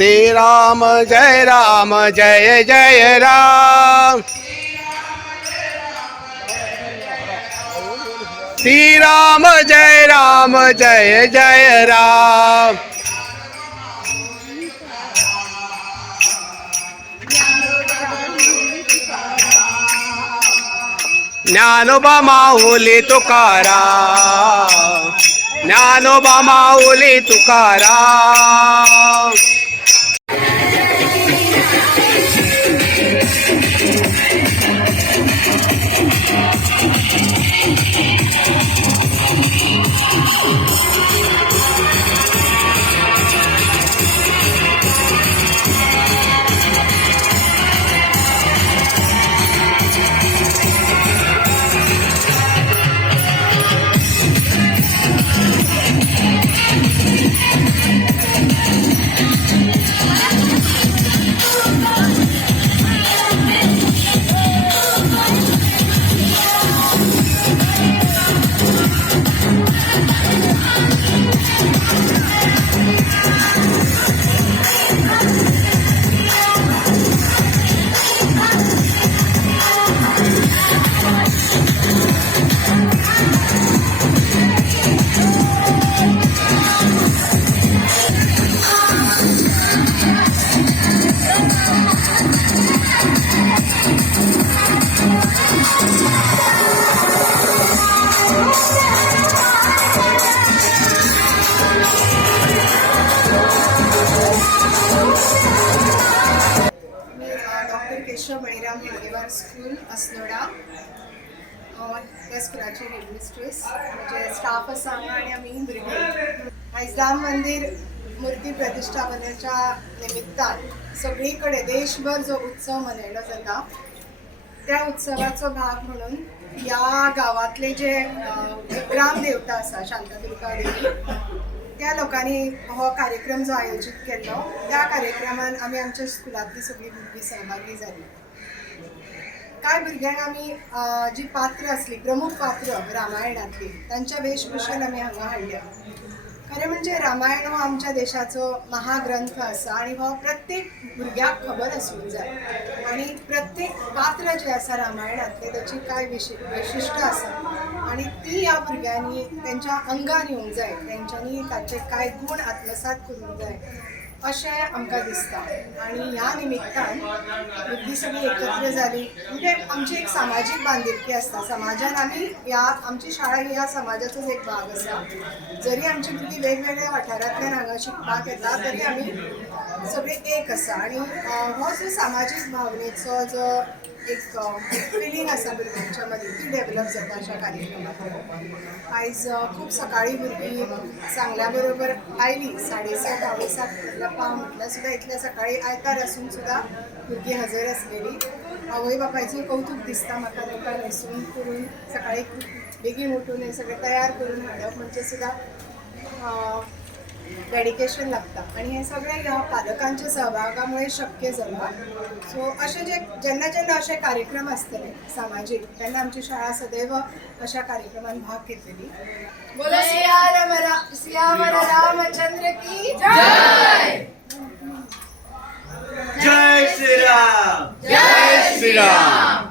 श्री राम जय जय राम। श्री राम जय जय राम। ज्ञानोबा माऊली तुकाराम, ज्ञानोबा माऊली Tukaram. Baliram हेगेवार school Assonora त्या स्कुलाची headmistress म्हणजे staff आसा आणि आमी भुरगीं आयज राम मंदिर मुर्ती प्रतिश्ठापनेच्या निमित्तान सगळी कडेन देशभर जो उत्सव मनयलो जाता त्या उत्सवाचो भाग म्हणून या गांवांतले जे ग्राम देवता आसा शांतादुर्गा देवी त्या लोकांनी हो कार्यक्रम जो आयोजीत केल्लो त्या कार्यक्रमान आमी आमच्या स्कुलांतली सगळीं भुरगीं सहभागी जाली। कांय भुरग्यांक आमी जी पात्र आसली प्रमुख पात्र रामायणातली तांच्या वेशभूषेन आमी हांगा हाडल्या। खरें म्हणजे रामायण हो आमच्या देशाचो महाग्रंथ आसा आणि हो प्रत्येक भुरग्याक खबर आसूंक जाय आणि प्रत्येक पात्र जे आसा रामायणातले त्याची काय वैशिष्ट्य आसा आणि ती ह्या भुरग्यांनी त्यांच्या अंगान येवंक जाय, तेंच्यांनी ताचे काय गुण आत्मसात करूंक जाय अशें आमकां दिसता। आणि ह्या निमित्तान भुरगीं सगळीं एकत्र जाली म्हणजे आमची एक सामाजीक बांधिलकी आसता। समाजान आमी ह्या आमची शाळा ही ह्या समाजाचोच एक भाग आसा। जरी आमची भुरगीं वेगवेगळ्या वाठारांतल्यान हांगा शिकपाक येता तरी आमी सगळे एक आसा आणि हो जो सामाजीक भावनेचो जो एक फिलींग आसा भुरग्यांच्या मदीं ती डेवलप जाता अशा कार्यक्रमांतल्यान। आयज खूब सकाळीं भुरगीं सांगल्या बरोबर आयलीं 7:30 7:15 पाव म्हटल्यार सुद्दां इतल्या सकाळीं आयतार आसून सुद्दां भुरगीं हजर आसलेलीं। आवय बापायचें कौतूक दिसता म्हाका तांकां न्हेसून करून सकाळीं बेगीन उठून हें सगळें तयार करून हाडप म्हणजे सुद्दां डेडिकेशन लागता आणि हे सगळें ह्या पालकांच्या सहभागामुळे शक्य जालां। सो अशें जेन्ना जेन्ना अशे कार्यक्रम आसतले सामाजीक तेन्ना आमची शाळा सदैव अशा कार्यक्रमांत भाग घेतलेली। बोलो सियावर रामचंद्र की जय। जय श्री राम, जय श्री राम।